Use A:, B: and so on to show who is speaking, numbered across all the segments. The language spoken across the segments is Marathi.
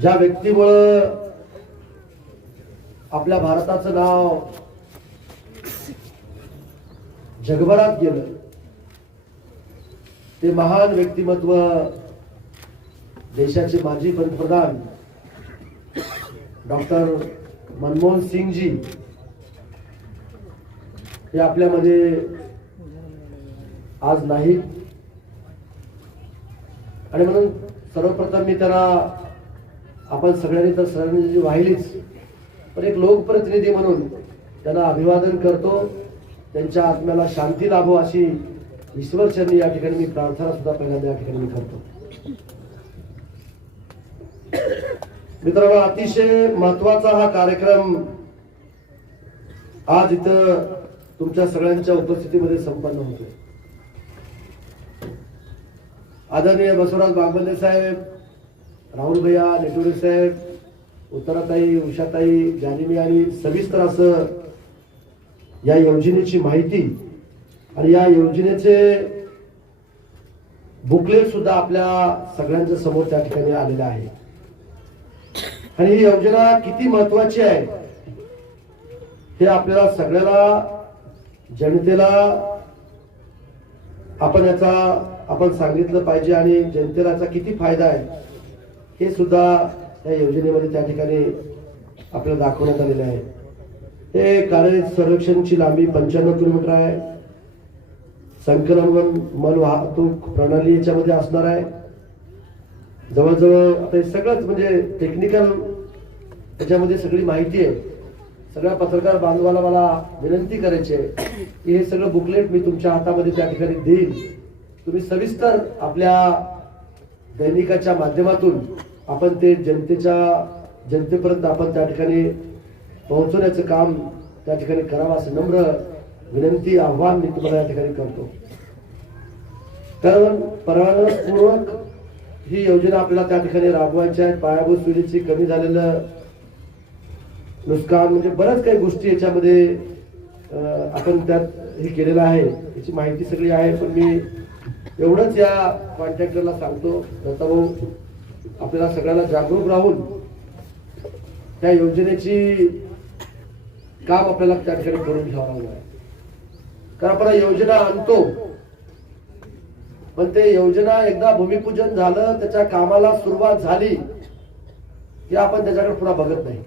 A: ज्या व्यक्तीमुळं आपल्या भारताचं नाव जगभरात गेलं ते महान व्यक्तिमत्व देशाचे माजी पंतप्रधान डॉक्टर मनमोहन सिंगजी हे आपल्यामध्ये आज नाहीत आणि म्हणून सर्वप्रथम मी त्यांना आपण सगळ्यांनी तर सरांनी वाहिलीच पण एक लोकप्रतिनिधी म्हणून त्यांना अभिवादन करतो त्यांच्या आत्म्याला शांती लाभो अशी चरणी या ठिकाणी मी प्रार्थना सुद्धा पहिल्यांदा या ठिकाणी करतो मित्रांनो अतिशय महत्वाचा हा कार्यक्रम आज इथं तुमच्या सगळ्यांच्या उपस्थितीमध्ये संपन्न होतोय आदरणीय बसवराज बागबंदे साहेब राहुल भैया नेटुरे साहेब उत्तराताई उषाताई जानेमी आणि सविस्तर असं या योजनेची माहिती आणि या योजनेचे बुकलेट सुद्धा आपल्या सगळ्यांच्या समोर त्या ठिकाणी आलेले आहे आणि ही योजना किती महत्वाची आहे हे आपल्याला सगळ्याला जनतेला आपण याचा आपण सांगितलं पाहिजे आणि जनतेला याचा किती फायदा आहे हे सुद्धा या योजनेमध्ये त्या ठिकाणी आपल्याला दाखवण्यात आलेलं आहे हे कार्य संरक्षणची लांबी पंच्याण्णव किलोमीटर आहे संक्रमण मल वाहतूक प्रणाली याच्यामध्ये असणार आहे जवळजवळ आता हे सगळंच म्हणजे टेक्निकल याच्यामध्ये सगळी माहिती आहे सगळ्या पत्रकार बांधवाला मला विनंती करायची आहे की हे सगळं बुकलेट मी तुमच्या हातामध्ये त्या ठिकाणी देईन तुम्ही सविस्तर आपल्या दैनिकाच्या माध्यमातून आपण ते जनतेच्या जनतेपर्यंत आपण त्या ठिकाणी पोहोचवण्याचं काम त्या ठिकाणी करावं असं नम्र विनंती आव्हान मी तुम्हाला या ठिकाणी करतो कारण परवानपूर्वक ही योजना आपल्याला त्या ठिकाणी राबवायची आहे पायाभूत सुविधेची कमी झालेलं नुकसान म्हणजे बऱ्याच काही गोष्टी याच्यामध्ये आपण त्यात हे केलेलं आहे याची माहिती सगळी आहे पण मी एवढंच या कॉन्ट्रॅक्टरला सांगतो दत्ताभाऊ आपल्याला सगळ्याला जागरूक राहून त्या योजनेची काम आपल्याला त्या ठिकाणी करून घ्यावं लागलं आहे कारण आपण योजना आणतो पण ते योजना एकदा भूमिपूजन झालं त्याच्या कामाला सुरुवात झाली की आपण त्याच्याकडे पुन्हा बघत नाही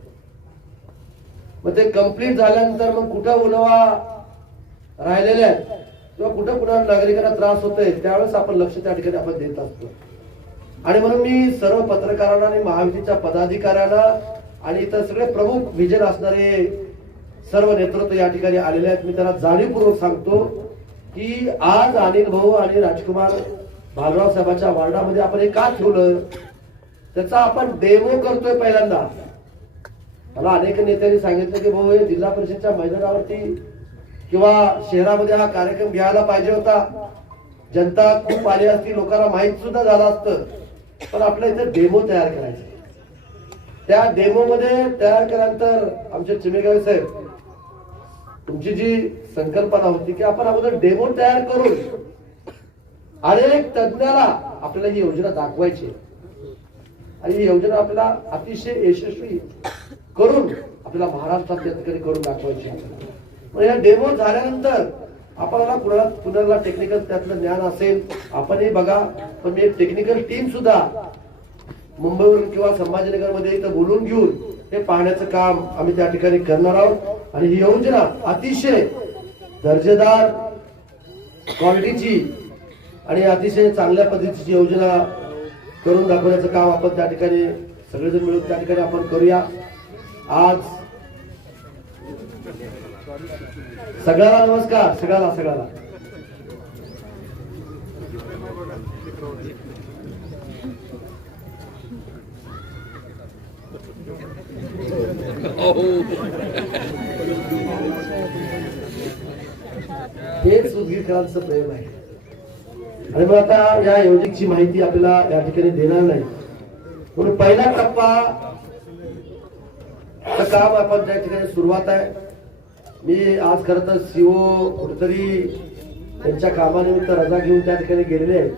A: मग ते कम्प्लीट झाल्यानंतर मग कुठं उलवा राहिलेल्या आहेत किंवा कुठं पुन्हा नागरिकांना त्रास होतोय त्यावेळेस आपण लक्ष त्या ठिकाणी आपण देत असतो आणि म्हणून मी सर्व पत्रकारांना आणि महाविधीच्या पदाधिकाऱ्याला आणि इतर सगळे प्रमुख विजय असणारे सर्व नेतृत्व या ठिकाणी आलेले आहेत मी त्यांना जाणीवपूर्वक सांगतो की आज अनिल भाऊ आणि राजकुमार भालराव साहेबांच्या वार्डामध्ये आपण हे का ठेवलं त्याचा आपण डेमो करतोय पहिल्यांदा मला अनेक नेत्यांनी सांगितलं की भाऊ हे जिल्हा परिषदच्या मैदानावरती किंवा शहरामध्ये हा कार्यक्रम घ्यायला पाहिजे होता जनता खूप आली असती लोकांना माहीत सुद्धा झालं असतं पण आपल्या इथे डेमो तयार करायचा त्या डेमो मध्ये तयार केल्यानंतर आमचे चिमेगावे साहेब तुमची जी संकल्पना होती की आपण अगोदर डेमो तयार करून अनेक तज्ञाला आपल्याला ही योजना दाखवायची आणि ही योजना आपल्याला अतिशय यशस्वी करून आपल्याला महाराष्ट्रात करून दाखवायची पण या डेमो झाल्यानंतर आपल्याला पुन्हा पुण्याला टेक्निकल त्यातलं ज्ञान असेल आपण हे बघा पण मी एक टेक्निकल टीम सुद्धा मुंबईवरून किंवा संभाजीनगरमध्ये इथं बोलून घेऊन हे पाहण्याचं काम आम्ही त्या ठिकाणी करणार आहोत आणि ही योजना अतिशय दर्जेदार क्वालिटीची आणि अतिशय चांगल्या पद्धतीची योजना करून दाखवण्याचं काम आपण त्या ठिकाणी सगळेजण मिळून त्या ठिकाणी आपण करूया आज सगळ्याला नमस्कार सगळाला सगळ्याला तेच उदगीरकरांचं प्रेम आहे आणि मग आता या योजनेची माहिती आपल्याला या ठिकाणी देणार नाही म्हणून पहिला टप्पा काम आपण ज्या ठिकाणी सुरुवात आहे मी आज खर तर सीओ e कुठेतरी त्यांच्या कामानिमित्त रजा घेऊन त्या ठिकाणी गेलेले आहेत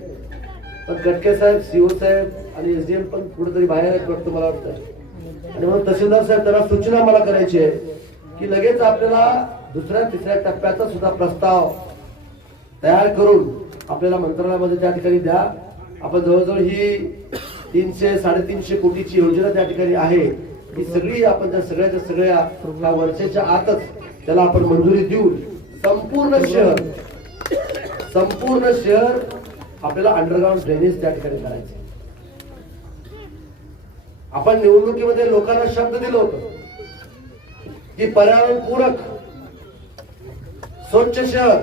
A: पण गटके साहेब सीओ e साहेब आणि एस डी एम पण कुठेतरी बाहेर आहेत वाटतं मला वाटतं आणि म्हणून तहसीलदार साहेब त्यांना सूचना मला करायची आहे की लगेच आपल्याला दुसऱ्या तिसऱ्या टप्प्याचा सुद्धा प्रस्ताव तयार करून आपल्याला मंत्रालयामध्ये त्या ठिकाणी द्या आपण जवळजवळ ही तीनशे साडेतीनशे कोटीची योजना त्या ठिकाणी आहे ही सगळी आपण त्या सगळ्याच्या सगळ्या वर्षाच्या आतच त्याला आपण मंजुरी देऊन संपूर्ण शहर संपूर्ण शहर आपल्याला अंडरग्राउंड ड्रेनेज त्या ठिकाणी करायचे आपण निवडणुकीमध्ये लोकांना शब्द दिलो होत की पर्यावरणपूरक स्वच्छ शहर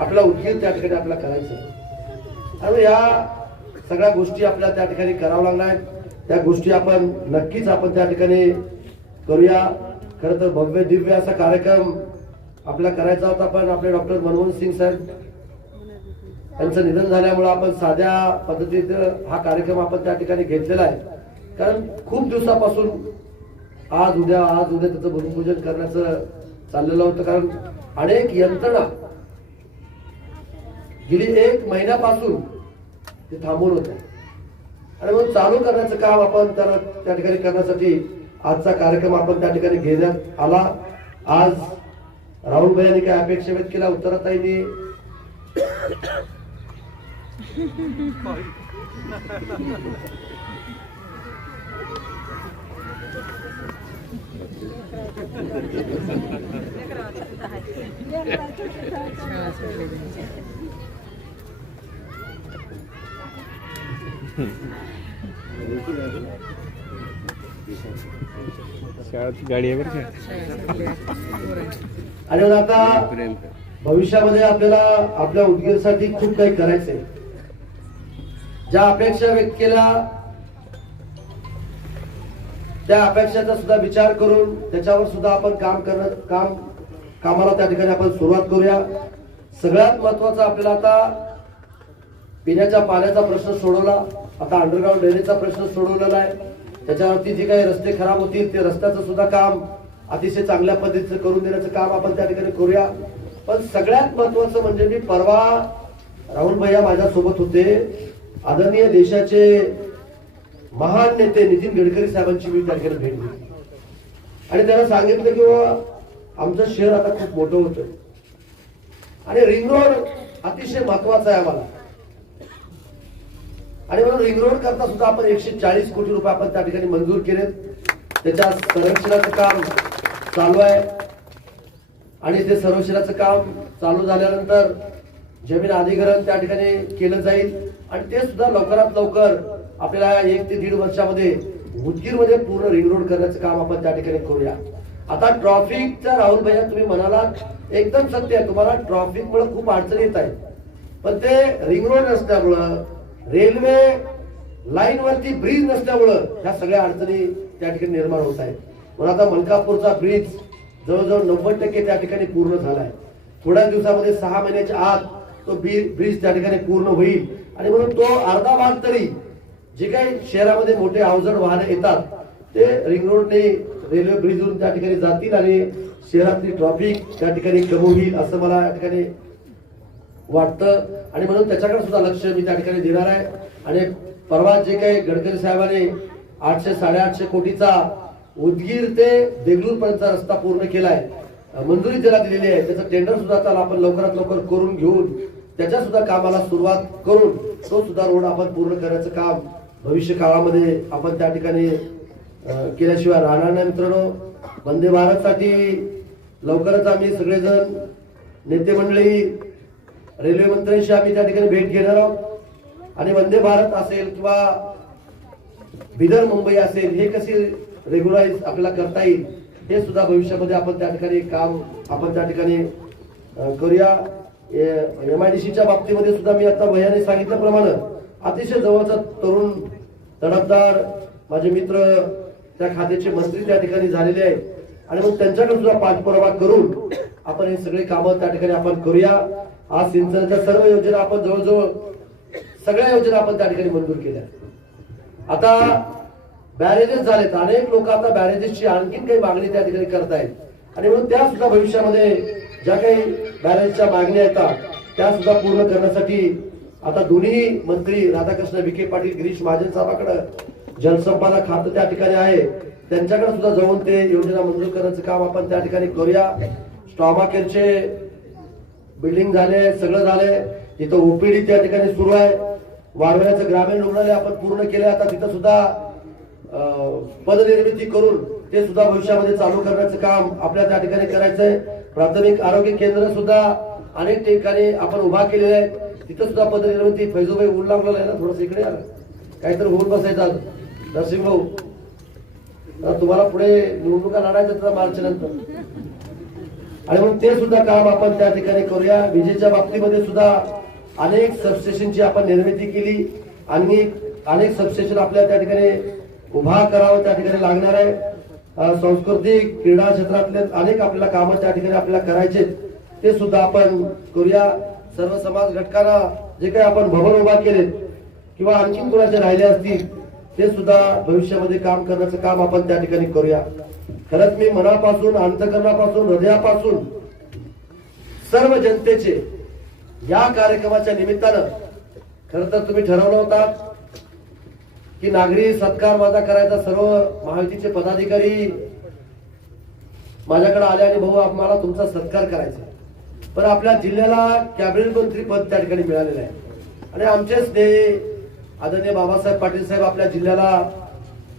A: आपला उद्योग त्या ठिकाणी आपल्याला करायचं आणि या सगळ्या गोष्टी आपल्या त्या ठिकाणी कराव्या लागणार आहेत त्या गोष्टी आपण नक्कीच आपण त्या ठिकाणी करूया खरं तर भव्य दिव्य असा कार्यक्रम आपला करायचा होता पण आपले डॉक्टर मनमोहन सिंग साहेब त्यांचं निधन झाल्यामुळे आपण साध्या पद्धतीत हा कार्यक्रम आपण त्या ठिकाणी घेतलेला आहे कारण खूप दिवसापासून आज उद्या आज उद्या त्याचं भूमिपूजन करण्याचं चाललेलं होतं कारण अनेक यंत्रणा गेली एक महिन्यापासून ते थांबून होत्या आणि मग चालू करण्याचं काम आपण त्याला त्या ठिकाणी करण्यासाठी आजचा कार्यक्रम आपण त्या ठिकाणी घेण्यात आला आज राहुल भाई काय अपेक्षा व्यक्त केला उत्तराताईने गाडी आहे बरं का आणि आता भविष्यामध्ये आपल्याला आपल्या उदगीरसाठी खूप काही करायचंय ज्या अपेक्षा व्यक्त केल्या त्या अपेक्षाचा सुद्धा विचार करून त्याच्यावर सुद्धा आपण काम करत काम कामाला त्या ठिकाणी आपण सुरुवात करूया सगळ्यात महत्वाचा आपल्याला आता पिण्याच्या पाण्याचा प्रश्न सोडवला आता अंडरग्राऊंड डेअरीचा प्रश्न सोडवलेला आहे त्याच्यावरती जे काही रस्ते खराब होतील ते रस्त्याचं सुद्धा काम अतिशय चांगल्या पद्धतीचं करून देण्याचं काम आपण त्या ठिकाणी करूया पण सगळ्यात महत्वाचं म्हणजे मी परवा राहुल भैया माझ्यासोबत होते आदरणीय देशाचे महान नेते नितीन गडकरी साहेबांची मी त्या ठिकाणी भेट आणि त्यांना सांगितलं की आमचं शहर आता खूप मोठं होतं आणि रिंग रोड अतिशय महत्वाचा आहे आम्हाला आणि म्हणून रिंगरोड करता सुद्धा आपण एकशे चाळीस कोटी रुपये आपण त्या ठिकाणी मंजूर केलेत त्याच्या संरक्षणाचं काम चालू आहे आणि ते संरक्षणाचं काम चालू झाल्यानंतर जमीन अधिग्रहण त्या ठिकाणी केलं जाईल आणि ते सुद्धा लवकरात लवकर आपल्याला एक ते दीड वर्षामध्ये उदगीरमध्ये पूर्ण रिंगरोड करण्याचं काम आपण त्या ठिकाणी करूया आता ट्रॉफिकचा राहुल भैया तुम्ही म्हणाला एकदम सत्य आहे तुम्हाला ट्रॉफिकमुळे खूप अडचण येत आहे पण ते रिंगरोड नसल्यामुळं रेल्वे लाईन वरती ब्रिज नसल्यामुळं ह्या सगळ्या अडचणी त्या ठिकाणी निर्माण होत आहेत पण आता मलकापूरचा ब्रिज जवळजवळ नव्वद टक्के त्या ठिकाणी पूर्ण झाला आहे थोड्या दिवसामध्ये सहा महिन्याच्या आत तो ब्रिज त्या ठिकाणी पूर्ण होईल आणि म्हणून तो अर्धा भाग तरी जे काही शहरामध्ये मोठे अवजड वाहने येतात ते रिंग रोडने रेल्वे ब्रिजवरून त्या ठिकाणी जातील आणि शहरातली ट्रॉफिक त्या ठिकाणी कमी होईल असं मला या ठिकाणी वाटतं आणि म्हणून त्याच्याकडे सुद्धा लक्ष मी त्या ठिकाणी देणार आहे आणि परवा जे काही गडकरी साहेबांनी आठशे साडेआठशे कोटीचा उदगीर ते देगलूरपर्यंतचा रस्ता पूर्ण केलाय मंजुरी त्याला दिलेली आहे त्याचं टेंडर सुद्धा त्याला आपण लवकरात लवकर करून घेऊन त्याच्या सुद्धा कामाला सुरुवात करून तो सुद्धा रोड आपण पूर्ण करायचं काम भविष्य काळामध्ये आपण त्या ठिकाणी केल्याशिवाय राहणार नाही मित्रांनो वंदे भारतसाठी लवकरच आम्ही सगळेजण नेते मंडळी रेल्वे मंत्र्यांशी आम्ही त्या ठिकाणी भेट घेणार आहोत आणि वंदे भारत असेल किंवा बिदर मुंबई असेल हे कसे रेग्युलाइज आपल्याला करता येईल हे सुद्धा भविष्यामध्ये आपण त्या ठिकाणी काम आपण त्या ठिकाणी करूया एम आय डी सीच्या बाबतीमध्ये सुद्धा मी आता भयाने सांगितल्याप्रमाणे अतिशय जवळचा तरुण तडफदार माझे मित्र त्या खात्याचे मंत्री त्या ठिकाणी झालेले आहेत आणि मग त्यांच्याकडे सुद्धा पाठपुरावा करून आपण हे सगळे कामं त्या ठिकाणी आपण करूया आज सिंचनाच्या सर्व योजना आपण जवळजवळ सगळ्या योजना आपण त्या ठिकाणी मंजूर केल्या आता बॅरेजेस झालेत अनेक लोक आता बॅरेजेसची आणखीन काही मागणी त्या ठिकाणी करतायत आणि म्हणून त्या सुद्धा भविष्यामध्ये ज्या काही बॅरेजच्या मागण्या येतात त्या सुद्धा पूर्ण करण्यासाठी आता दोन्ही मंत्री राधाकृष्ण विखे पाटील गिरीश महाजन साहेबांकडे जलसंपादक खातं त्या ठिकाणी आहे त्यांच्याकडे सुद्धा जाऊन ते योजना मंजूर करण्याचं काम आपण त्या ठिकाणी करूया केअरचे बिल्डिंग झाले सगळं झालंय तिथं ओपीडी त्या ठिकाणी सुरू आहे वारव्याचं ग्रामीण रुग्णालय आपण पूर्ण केलं आता तिथं सुद्धा पदनिर्मिती करून ते सुद्धा भविष्यामध्ये चालू करण्याचं काम आपल्या त्या ठिकाणी करायचंय प्राथमिक आरोग्य केंद्र सुद्धा अनेक ठिकाणी आपण उभा केलेलं आहे तिथं सुद्धा पदनिर्मिती फैजोबाई ऊन लागलेला आहे ना थोडस इकडे काहीतरी होऊन बसायचं नरसिंह भाऊ तुम्हाला पुढे निवडणुका लढायचं मार्च नंतर आणि मग ते सुद्धा काम आपण त्या ठिकाणी करूया विजेच्या बाबतीमध्ये सुद्धा अनेक सबस्टेशनची आपण निर्मिती केली आणि अनेक सबस्टेशन आपल्या त्या ठिकाणी उभा करावं त्या ठिकाणी लागणार आहे सांस्कृतिक क्रीडा क्षेत्रातले अनेक आपल्याला कामं त्या ठिकाणी आपल्याला करायचे ते सुद्धा आपण करूया सर्व समाज घटकांना जे काही आपण भवन उभा केले किंवा आणखी कुणाचे राहिले असतील ते सुद्धा भविष्यामध्ये काम करण्याचं काम आपण त्या ठिकाणी करूया खरंच मी मनापासून अंतकरणापासून हृदयापासून सर्व जनतेचे या कार्यक्रमाच्या निमित्तानं खर तर तुम्ही ठरवलं होता की नागरी सत्कार माझा करायचा सर्व महायुतीचे पदाधिकारी माझ्याकडे आले आणि भाऊ मला तुमचा सत्कार करायचा पण आपल्या जिल्ह्याला कॅबिनेट मंत्री पद त्या ठिकाणी मिळालेलं आहे आणि आमचेच ते आदरणीय बाबासाहेब पाटील साहेब आपल्या जिल्ह्याला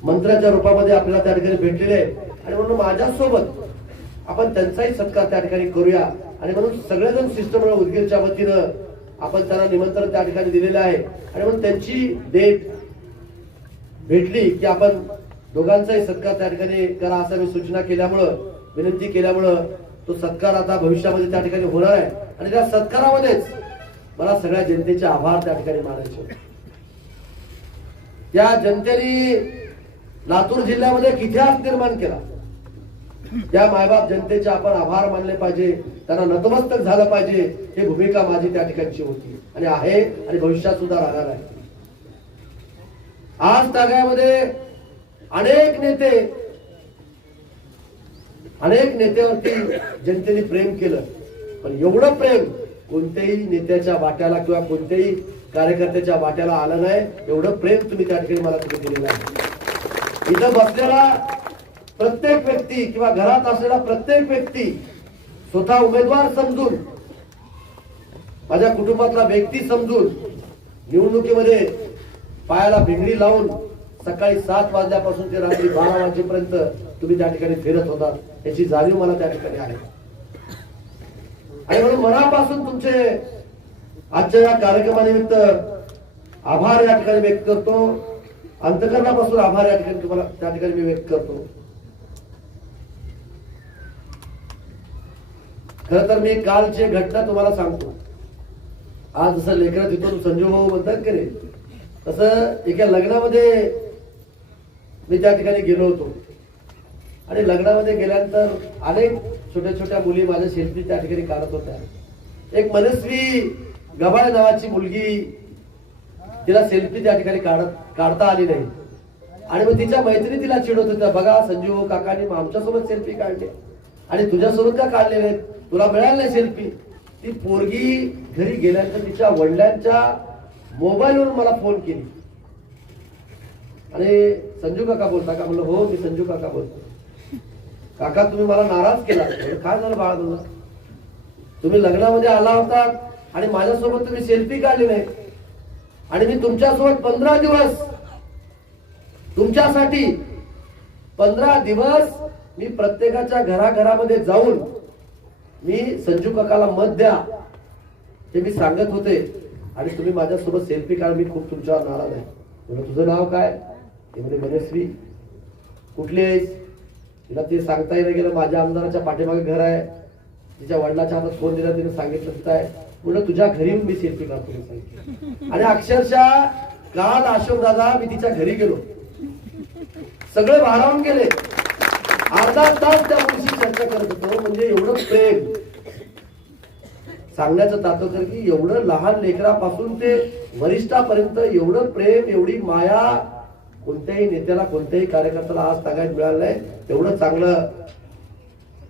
A: मंत्र्याच्या रूपामध्ये आपल्याला त्या ठिकाणी भेटलेले आणि म्हणून माझ्यासोबत आपण त्यांचाही सत्कार त्या ठिकाणी करूया आणि म्हणून सगळेजण शिष्टमंडळ उदगीरच्या वतीनं आपण त्यांना निमंत्रण त्या ठिकाणी दिलेलं आहे आणि म्हणून त्यांची भेटली की आपण दोघांचाही सत्कार त्या ठिकाणी करा असा मी सूचना केल्यामुळं विनंती केल्यामुळं तो सत्कार आता भविष्यामध्ये त्या ठिकाणी होणार आहे आणि त्या सत्कारामध्येच मला सगळ्या जनतेचे आभार त्या ठिकाणी मानायचे त्या जनतेने लातूर जिल्ह्यामध्ये किती निर्माण केला त्या मायबाप जनतेचे आपण आभार मानले पाहिजे त्यांना नतमस्तक झालं पाहिजे ही भूमिका माझी त्या ठिकाणची होती आणि आहे आणि भविष्यात सुद्धा राहणार आहे आज तागामध्ये अनेक नेते अनेक नेत्यावरती जनतेने प्रेम केलं पण एवढं प्रेम कोणत्याही नेत्याच्या वाट्याला किंवा कोणत्याही कार्यकर्त्याच्या वाट्याला आलं नाही एवढं प्रेम तुम्ही त्या ठिकाणी मला तुम्ही दिलेलं आहे इथं बसलेला प्रत्येक व्यक्ती किंवा घरात असलेला प्रत्येक व्यक्ती स्वतः उमेदवार समजून माझ्या कुटुंबातला व्यक्ती समजून निवडणुकीमध्ये पायाला भिंगडी लावून सकाळी सात वाजल्यापासून ते रात्री बारा वाजेपर्यंत तुम्ही त्या ठिकाणी फिरत होता याची जाणीव मला त्या ठिकाणी आहे आणि म्हणून मनापासून तुमचे आजच्या या कार्यक्रमानिमित्त आभार या ठिकाणी व्यक्त करतो अंतकरणापासून आभार या ठिकाणी तुम्हाला त्या ठिकाणी मी व्यक्त करतो खर तर मी कालची घटना तुम्हाला सांगतो आज जसं लेखनात तिथून संजू भाऊ म्हणतात करे तसं एका लग्नामध्ये मी त्या ठिकाणी गेलो होतो आणि लग्नामध्ये गेल्यानंतर अनेक छोट्या छोट्या मुली माझ्या शेल्फी त्या ठिकाणी काढत होत्या एक मनस्वी गबाळ नावाची मुलगी तिला सेल्फी त्या ठिकाणी काढत काढता आली नाही आणि मग तिच्या मैत्रिणी तिला चिडवत होत्या बघा संजीव काकाने मग आमच्यासोबत सेल्फी काढली आणि तुझ्यासोबत का काढलेले आहेत तुला मिळालं नाही सेल्फी ती पोरगी घरी गेल्यानंतर तिच्या वडिलांच्या मोबाईलवर मला फोन केली आणि संजू काका बोलता का म्हणलं हो मी संजू काका बोलतो काका तुम्ही मला नाराज केला काय झालं बाळ तुला तुम्ही लग्नामध्ये आला होता आणि माझ्यासोबत तुम्ही सेल्फी काढली नाही आणि मी तुमच्यासोबत पंधरा दिवस तुमच्यासाठी पंधरा दिवस मी प्रत्येकाच्या घराघरामध्ये जाऊन मी संजू काकाला मत द्या हे मी सांगत होते आणि तुम्ही माझ्यासोबत सेल्फी काढ मी खूप तुमच्यावर नाराज आहे म्हणजे तुझं नाव काय ते म्हणजे मनस्वी कुठली आहेस तिला ते सांगता येईल गेलं माझ्या आमदाराच्या पाठीमागे घर आहे तिच्या वडिलाच्या हातात फोन दिला तिने सांगितलं तिथं तुझ्या घरी मी सेल्फी काढतो सांगितलं आणि अक्षरशः काल अशोक दादा मी तिच्या घरी गेलो सगळे भारावून गेले अर्धा तास त्या मुलीशी चर्चा करत होतो म्हणजे एवढं प्रेम सांगण्याचं तात्पर्य की एवढं लहान लेकरापासून ते वरिष्ठापर्यंत एवढं प्रेम एवढी माया कोणत्याही नेत्याला कोणत्याही कार्यकर्त्याला आज सांगायला मिळालं नाही तेवढं चांगलं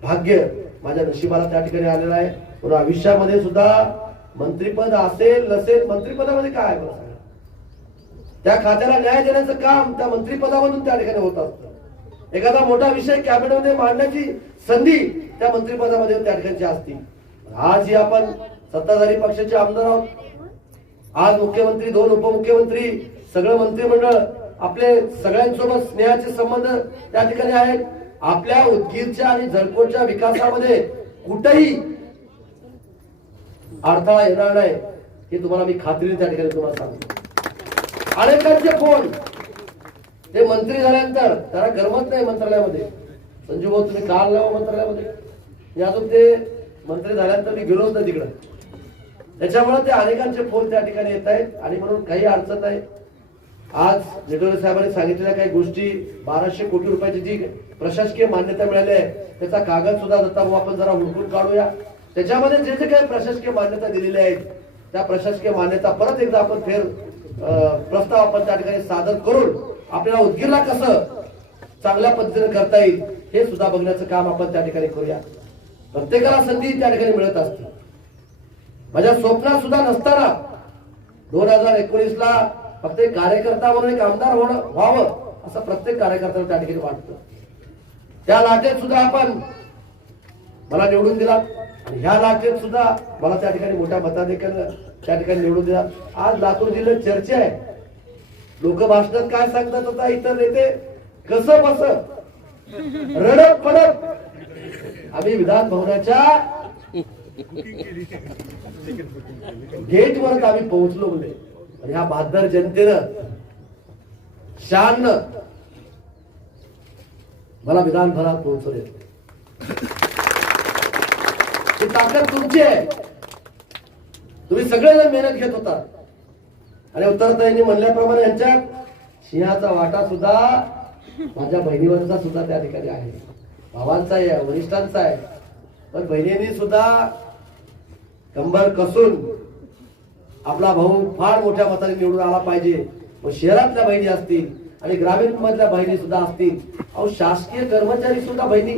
A: भाग्य माझ्या नशिबाला त्या ठिकाणी आलेलं आहे पण आयुष्यामध्ये सुद्धा मंत्रीपद असेल नसेल मंत्रिपदामध्ये काय मला त्या खात्याला न्याय देण्याचं काम त्या मंत्रिपदामधून त्या ठिकाणी होत असतं एखादा मोठा विषय कॅबिनेटमध्ये मांडण्याची संधी त्या मंत्रिपदामध्ये त्या ठिकाणची असती आज ही आपण सत्ताधारी पक्षाचे आमदार आहोत आज मुख्यमंत्री दोन उपमुख्यमंत्री सगळं मंत्रिमंडळ आपले सगळ्यांसोबत स्नेहाचे संबंध त्या ठिकाणी आहेत आपल्या उदगीरच्या आणि जळकोटच्या विकासामध्ये कुठेही अडथळा येणार नाही हे तुम्हाला मी खात्री त्या ठिकाणी तुम्हाला सांगतो अनेकांचे फोन ते मंत्री झाल्यानंतर त्याला गरमत नाही मंत्रालयामध्ये संजू भाऊ तुम्ही काल लावा मंत्रालयामध्ये अजून ते मंत्री झाल्यानंतर मी गेलो होतो तिकडं त्याच्यामुळे ते अनेकांचे फोन त्या ठिकाणी येत आहेत आणि म्हणून काही अडचण आहे आज नेटोरे साहेबांनी सांगितलेल्या काही गोष्टी बाराशे कोटी रुपयाची जी प्रशासकीय मान्यता मिळाली आहे त्याचा कागद सुद्धा भाऊ आपण जरा हुडकून काढूया त्याच्यामध्ये जे जे काही प्रशासकीय मान्यता दिलेल्या आहेत त्या प्रशासकीय मान्यता परत एकदा आपण फेर प्रस्ताव आपण त्या ठिकाणी सादर करून आपल्याला उद्गीरला कसं चांगल्या पद्धतीने करता येईल हे सुद्धा बघण्याचं काम आपण त्या ठिकाणी करूया प्रत्येकाला संधी त्या ठिकाणी मिळत असते माझ्या स्वप्नात सुद्धा नसताना दोन हजार एकोणीस ला फक्त एक कार्यकर्ता म्हणून एक आमदार होणं व्हावं असं प्रत्येक कार्यकर्त्याला त्या ठिकाणी वाटतं त्या लाटेत सुद्धा आपण मला निवडून दिला ह्या लाटेत सुद्धा मला त्या ठिकाणी मोठ्या मताधिकार त्या ठिकाणी निवडून दिला आज लातूर जिल्ह्यात चर्चा आहे लोक भाषणात काय सांगतात होता इतर नेते कस बस रडत पडत आम्ही विधान भवनाच्या गेट वरच आम्ही पोहोचलो म्हणजे ह्या बहादर जनतेनं शान मला विधान भवनात पोहोचू ते ताकद तुमची आहे तुम्ही सगळेजण मेहनत घेत होता आणि उत्तरताईंनी म्हणल्याप्रमाणे यांच्यात सिंहाचा वाटा सुद्धा माझ्या बहिणीवरचा सुद्धा त्या ठिकाणी आहे भावांचा आहे वरिष्ठांचा आहे पण बहिणींनी सुद्धा कंबर कसून आपला भाऊ फार मोठ्या मताने निवडून आला पाहिजे मग शहरातल्या बहिणी असतील आणि ग्रामीण मधल्या बहिणी सुद्धा असतील अहो शासकीय कर्मचारी सुद्धा बहिणी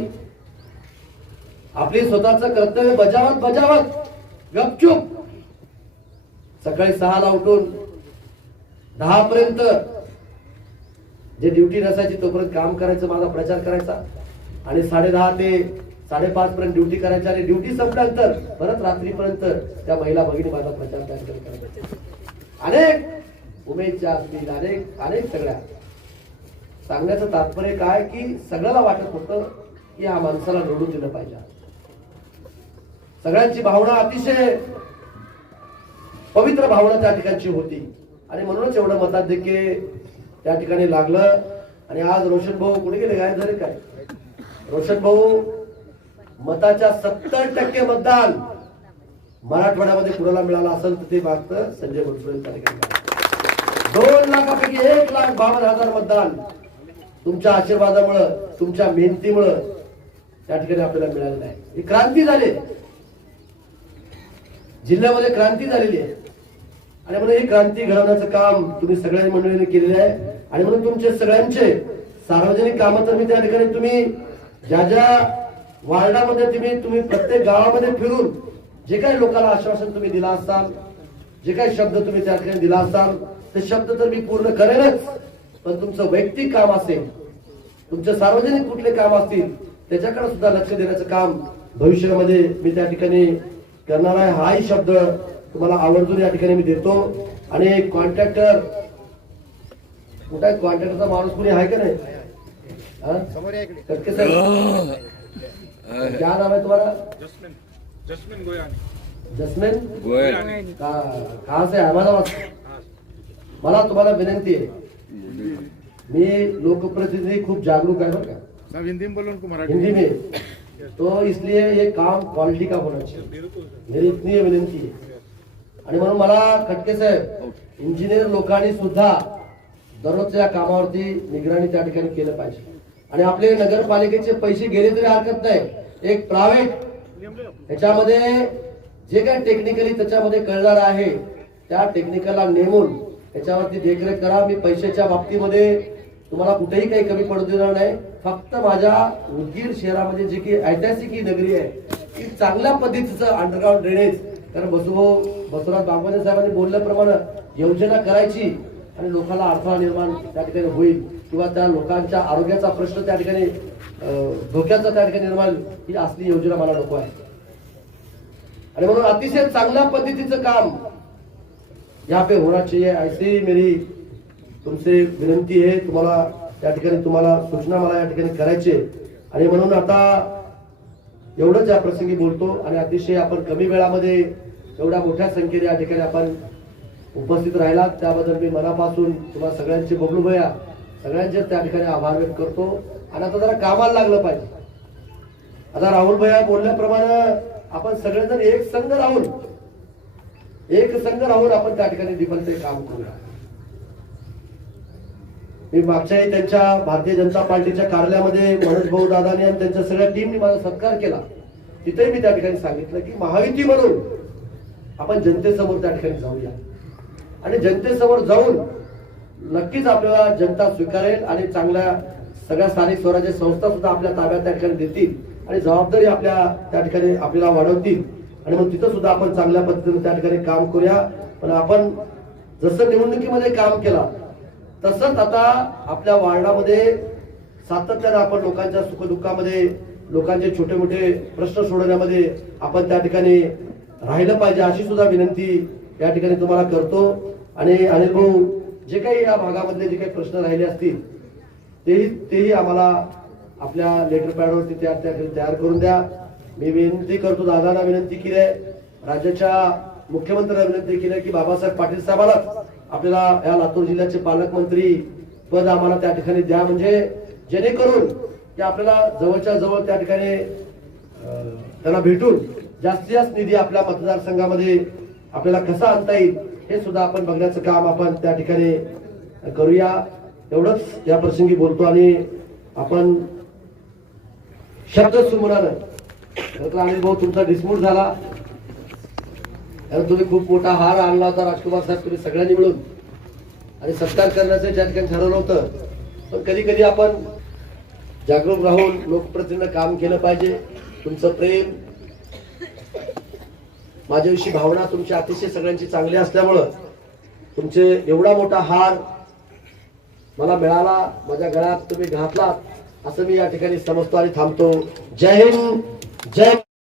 A: आपली स्वतःच कर्तव्य बजावत बजावत गपचूप सकाळी सहाला उठून दहा पर्यंत जे ड्युटी नसायची तोपर्यंत काम करायचं माझा प्रचार करायचा आणि साडे दहा ते साडेपाच पर्यंत ड्युटी करायची आणि ड्युटी संपल्यानंतर परत रात्रीपर्यंत त्या महिला भगिनी माझा प्रचार करायचा अनेक उमेदच्या असतील अनेक अनेक सगळ्या सांगण्याचं तात्पर्य काय की सगळ्याला वाटत होतं की या माणसाला निवडून दिलं पाहिजे सगळ्यांची भावना अतिशय पवित्र भावना त्या ठिकाणची होती आणि म्हणूनच एवढं मताधिक्य त्या ठिकाणी लागलं आणि आज रोशन भाऊ कुठे गेले काय झाले काय रोशन भाऊ मताच्या सत्तर टक्के मतदान मराठवाड्यामध्ये कुणाला मिळालं असेल तर ते मागतं संजय तालुक्यात दोन लाखापैकी एक लाख बावन्न हजार मतदान तुमच्या आशीर्वादामुळं तुमच्या मेहनतीमुळं त्या ठिकाणी आपल्याला मिळालेलं आहे ही क्रांती झाली जिल्ह्यामध्ये क्रांती झालेली आहे आणि म्हणून ही क्रांती घडवण्याचं काम तुम्ही सगळ्या मंडळीने केलेलं आहे आणि म्हणून तुमचे सगळ्यांचे सार्वजनिक तर मी त्या ठिकाणी तुम्ही ज्या ज्या वार्डामध्ये तुम्ही तुम्ही प्रत्येक गावामध्ये फिरून जे काही लोकांना आश्वासन तुम्ही दिला असाल जे काही शब्द तुम्ही त्या ठिकाणी दिला असाल ते शब्द तर मी पूर्ण करेलच पण तुमचं वैयक्तिक काम असेल तुमचे सार्वजनिक कुठले काम असतील त्याच्याकडे सुद्धा लक्ष देण्याचं काम भविष्यामध्ये मी त्या ठिकाणी करणार आहे हाही शब्द तुम्हाला आवर्जून या ठिकाणी मी देतो आणि कॉन्ट्रॅक्टर कुठे कॉन्ट्रॅक्टरचा माणूस कोणी आहे का नाही सर क्या नाम आहे तुम्हाला
B: जसमिन
A: जस्मिन अहमदाबाद मला तुम्हाला विनंती आहे मी लोकप्रतिनिधी खूप जागरूक आहे
B: हिंदी
A: में तो इसलिए ये काम क्वालिटी का होना चाहिए मेरी इतनी विनंती है आणि म्हणून मला खटके साहेब इंजिनियर लोकांनी सुद्धा दररोजच्या कामावरती निगराणी त्या ठिकाणी केलं पाहिजे आणि आपले नगरपालिकेचे पैसे गेले तरी हरकत नाही एक प्रायव्हेट ह्याच्यामध्ये जे काही टेक्निकली त्याच्यामध्ये कळणार आहे त्या टेक्निकलला नेमून याच्यावरती देखरेख करा मी पैशाच्या बाबतीमध्ये तुम्हाला कुठेही काही कमी पडू देणार नाही फक्त माझ्या उदगीर शहरामध्ये जी की ऐतिहासिक ही नगरी आहे ती चांगल्या पद्धतीचं अंडरग्राऊंड ड्रेनेज कारण बसुभाऊ बसवराज बागवाने साहेबांनी बोलल्याप्रमाणे योजना करायची आणि लोकांना अडथळा निर्माण त्या ठिकाणी होईल किंवा त्या लोकांच्या आरोग्याचा प्रश्न त्या ठिकाणी धोक्याचा त्या ठिकाणी निर्माण ही असली योजना मला नको आहे आणि म्हणून अतिशय चांगल्या पद्धतीचं काम या पे होणार चाहिए ऐसी मेरी तुमसे विनंती आहे तुम्हाला त्या ठिकाणी तुम्हाला सूचना मला या ठिकाणी करायची आणि म्हणून आता एवढंच या प्रसंगी बोलतो आणि अतिशय आपण कमी वेळामध्ये एवढ्या मोठ्या संख्येने या ठिकाणी आपण उपस्थित राहिला त्याबद्दल मी मनापासून तुम्हाला सगळ्यांचे बबलू भया सगळ्यांचे त्या ठिकाणी आभार व्यक्त करतो आणि आता जरा कामाला लागलं पाहिजे आता राहुल भैया बोलल्याप्रमाणे आपण सगळेजण एक संघ राहून एक संघ राहून आपण त्या ठिकाणी दिवसचे काम करूया मी मागच्याही त्यांच्या भारतीय जनता पार्टीच्या कार्यालयामध्ये मनोज भाऊ दादानी आणि त्यांच्या सगळ्या टीमने माझा सत्कार केला तिथेही मी त्या ठिकाणी सांगितलं की महायुती म्हणून आपण जनतेसमोर त्या ठिकाणी जाऊया आणि जनतेसमोर जाऊन नक्कीच आपल्याला जनता स्वीकारेल आणि चांगल्या सगळ्या स्थानिक स्वराज्य संस्था सुद्धा आपल्या ताब्यात त्या ठिकाणी देतील आणि जबाबदारी आपल्या त्या ठिकाणी आपल्याला वाढवतील आणि मग तिथं सुद्धा आपण चांगल्या पद्धतीने त्या ठिकाणी काम करूया पण आपण जसं निवडणुकीमध्ये काम केला तसंच आता आपल्या वार्डामध्ये सातत्याने आपण लोकांच्या सुखदुःखामध्ये लोकांचे छोटे मोठे प्रश्न सोडवण्यामध्ये आपण त्या ठिकाणी राहिलं पाहिजे अशी सुद्धा विनंती या ठिकाणी तुम्हाला करतो आणि अनिल भाऊ जे काही या भागामधले जे काही प्रश्न राहिले असतील तेही तेही आम्हाला आपल्या लेटर पॅडवरती त्या तयार करून द्या मी विनंती करतो दादांना विनंती केली आहे राज्याच्या मुख्यमंत्र्यांना विनंती केली आहे की बाबासाहेब पाटील साहेबांना आपल्याला या लातूर जिल्ह्याचे पालकमंत्री पद आम्हाला त्या ठिकाणी द्या म्हणजे जेणेकरून ते आपल्याला जवळच्या जवळ त्या ठिकाणी त्यांना भेटून जास्तीत जास्त निधी आपल्या मतदारसंघामध्ये आपल्याला कसा आणता येईल हे सुद्धा आपण बघण्याचं काम आपण त्या ठिकाणी करूया एवढंच या प्रसंगी बोलतो आणि आपण शब्द सुमनानं अनुभव भाऊ तुमचा डिस्मूट झाला तुम्ही खूप मोठा हार आणला होता राजकुमार साहेब तुम्ही सगळ्यांनी मिळून आणि सत्कार करण्याचं ज्या ठिकाणी ठरवलं होतं पण कधी कधी आपण जागरूक राहून लोकप्रतिनिधीनं काम केलं पाहिजे तुमचं प्रेम माझ्याविषयी भावना तुमच्या अतिशय सगळ्यांची चांगली असल्यामुळं तुमचे एवढा मोठा हार मला मिळाला माझ्या घरात तुम्ही घातलात असं मी या ठिकाणी समजतो आणि थांबतो जय हिंद जय